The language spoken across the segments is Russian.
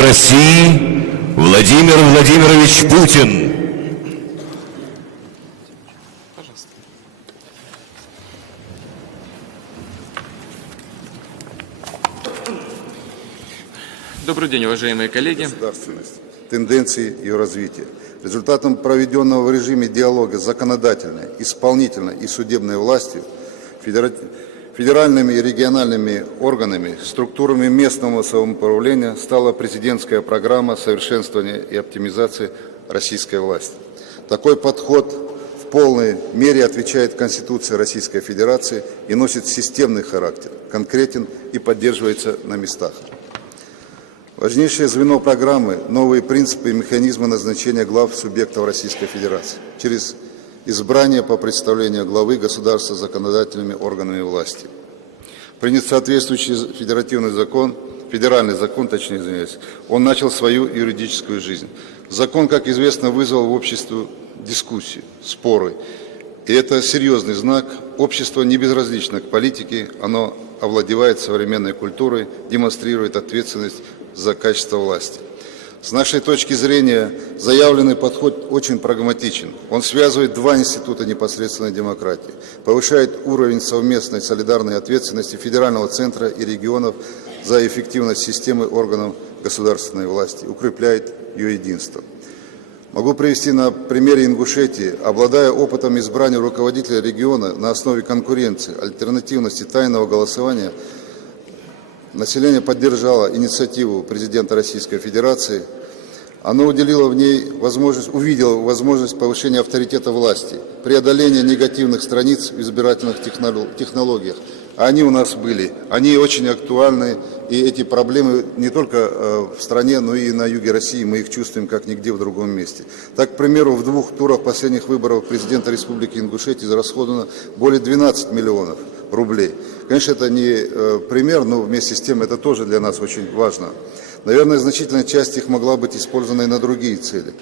России Владимир Владимирович Путин. Пожалуйста. Добрый день, уважаемые коллеги. Государственность, тенденции ее развития. Результатом проведенного в режиме диалога законодательной, исполнительной и судебной властью, федеральными и региональными органами, структурами местного самоуправления стала президентская программа совершенствования и оптимизации российской власти. Такой подход в полной мере отвечает Конституции Российской Федерации и носит системный характер, конкретен и поддерживается на местах. Важнейшее звено программы – новые принципы и механизмы назначения глав субъектов Российской Федерации через избрание по представлению главы государства законодательными органами власти. Принят соответствующий федеральный закон, он начал свою юридическую жизнь. Закон, как известно, вызвал в обществе дискуссии, споры. И это серьезный знак. Общество не безразлично к политике, оно овладевает современной культурой, демонстрирует ответственность за качество власти. С нашей точки зрения, заявленный подход очень прагматичен. Он связывает два института непосредственной демократии, повышает уровень совместной солидарной ответственности федерального центра и регионов за эффективность системы органов государственной власти, укрепляет ее единство. Могу привести на примере Ингушетии. Обладая опытом избрания руководителя региона на основе конкуренции, альтернативности, тайного голосования, население поддержало инициативу президента Российской Федерации. Оно увидело в возможность повышения авторитета власти, преодоления негативных страниц в избирательных технологиях. А они у нас были. Они очень актуальны, и эти проблемы не только в стране, но и на юге России. Мы их чувствуем как нигде в другом месте. Так, к примеру, в 2 турах последних выборов президента Республики Ингушетия израсходовано более 12 миллионов рублей. Конечно, это не пример, но вместе с тем это тоже для нас очень важно. Наверное, значительная часть их могла быть использована и на другие цели.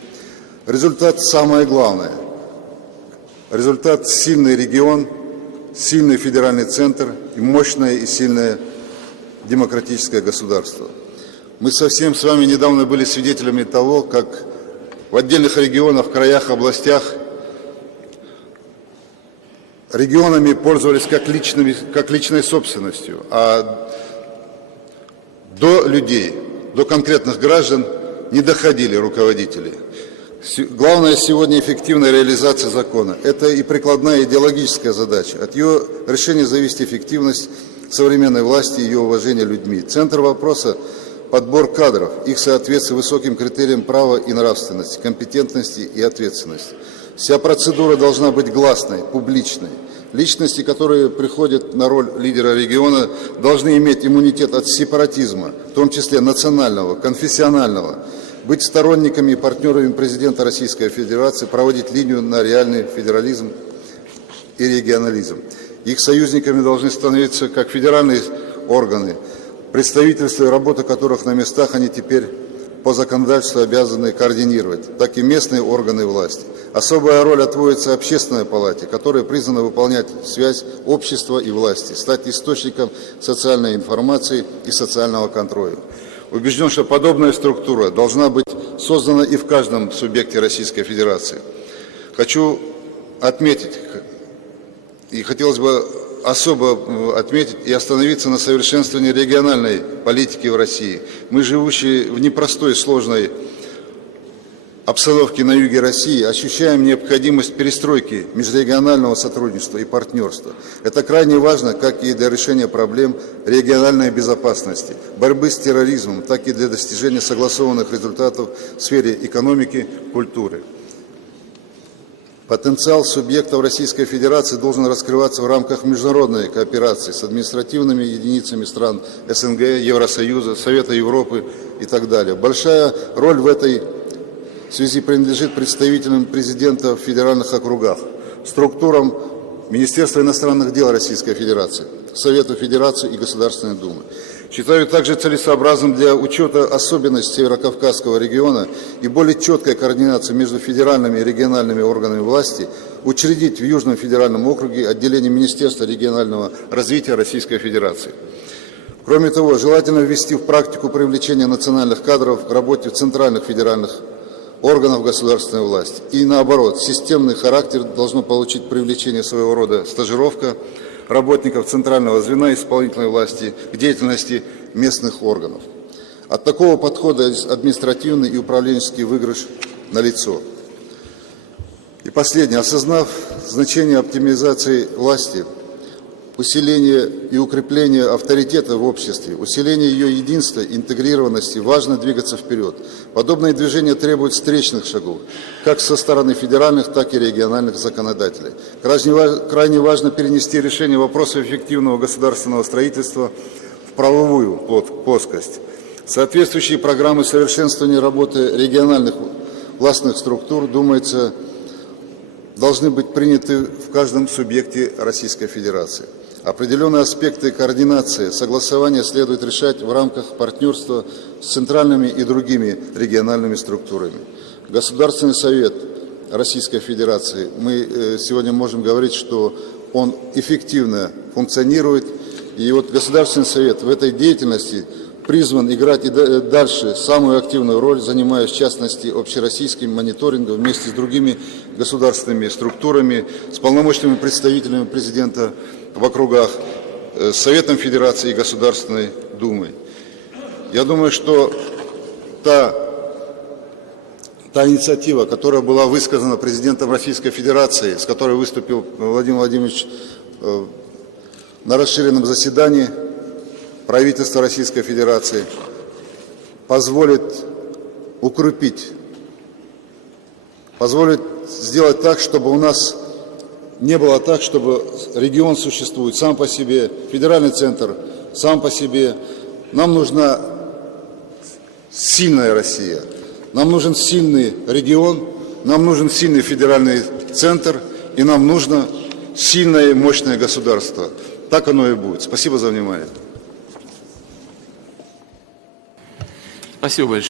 Результат самое главное. Результат – сильный регион, сильный федеральный центр и мощное и сильное демократическое государство. Мы совсем с вами недавно были свидетелями того, как в отдельных регионах, краях, областях регионами пользовались как личной собственностью, а до людей, до конкретных граждан не доходили руководители. Главное сегодня эффективная реализация закона. Это и прикладная идеологическая задача. От ее решения зависит эффективность современной власти и ее уважение людьми. Центр вопроса – подбор кадров, их соответствие высоким критериям права и нравственности, компетентности и ответственности. Вся процедура должна быть гласной, публичной. Личности, которые приходят на роль лидера региона, должны иметь иммунитет от сепаратизма, в том числе национального, конфессионального, быть сторонниками и партнерами президента Российской Федерации, проводить линию на реальный федерализм и регионализм. Их союзниками должны становиться как федеральные органы, представительства и работа которых на местах они теперь по законодательству обязаны координировать, так и местные органы власти. Особая роль отводится Общественной палате, которая призвана выполнять связь общества и власти, стать источником социальной информации и социального контроля. Убежден, что подобная структура должна быть создана и в каждом субъекте Российской Федерации. Хочу отметить, и хотелось бы особо отметить и остановиться на совершенствовании региональной политики в России. Мы, живущие в непростой, сложной обстановке на юге России, ощущаем необходимость перестройки межрегионального сотрудничества и партнерства. Это крайне важно как и для решения проблем региональной безопасности, борьбы с терроризмом, так и для достижения согласованных результатов в сфере экономики, культуры. Потенциал субъектов Российской Федерации должен раскрываться в рамках международной кооперации с административными единицами стран СНГ, Евросоюза, Совета Европы и так далее. Большая роль в этой связи принадлежит представителям президента в федеральных округах, структурам Министерства иностранных дел Российской Федерации, Совету Федерации и Государственной Думы. Считаю также целесообразным для учета особенностей Северокавказского региона и более четкой координации между федеральными и региональными органами власти учредить в Южном федеральном округе отделение Министерства регионального развития Российской Федерации. Кроме того, желательно ввести в практику привлечения национальных кадров к работе в центральных федеральных органов государственной власти. И наоборот, системный характер должно получить привлечение своего рода стажировка работников центрального звена исполнительной власти к деятельности местных органов. От такого подхода административный и управленческий выигрыш налицо. И последнее. Осознав значение оптимизации власти, усиления и укрепления авторитета в обществе, усиления ее единства, интегрированности, важно двигаться вперед. Подобные движения требуют встречных шагов, как со стороны федеральных, так и региональных законодателей. Крайне важно перенести решение вопроса эффективного государственного строительства в правовую плоскость. Соответствующие программы совершенствования работы региональных властных структур, думается, должны быть приняты в каждом субъекте Российской Федерации. Определенные аспекты координации, согласования следует решать в рамках партнерства с центральными и другими региональными структурами. Государственный совет Российской Федерации, мы сегодня можем говорить, что он эффективно функционирует. И вот Государственный совет в этой деятельности призван играть и дальше самую активную роль, занимаясь, в частности, общероссийским мониторингом вместе с другими государственными структурами, с полномочными представителями президента в округах, с Советом Федерации и Государственной Думой. Я думаю, что та инициатива, которая была высказана президентом Российской Федерации, с которой выступил Владимир Владимирович на расширенном заседании правительства Российской Федерации, позволит укрепить, позволит сделать так, чтобы у нас не было так, чтобы регион существует сам по себе, федеральный центр сам по себе. Нам нужна сильная Россия, нам нужен сильный регион, нам нужен сильный федеральный центр, и нам нужно сильное и мощное государство. Так оно и будет. Спасибо за внимание. Спасибо большое.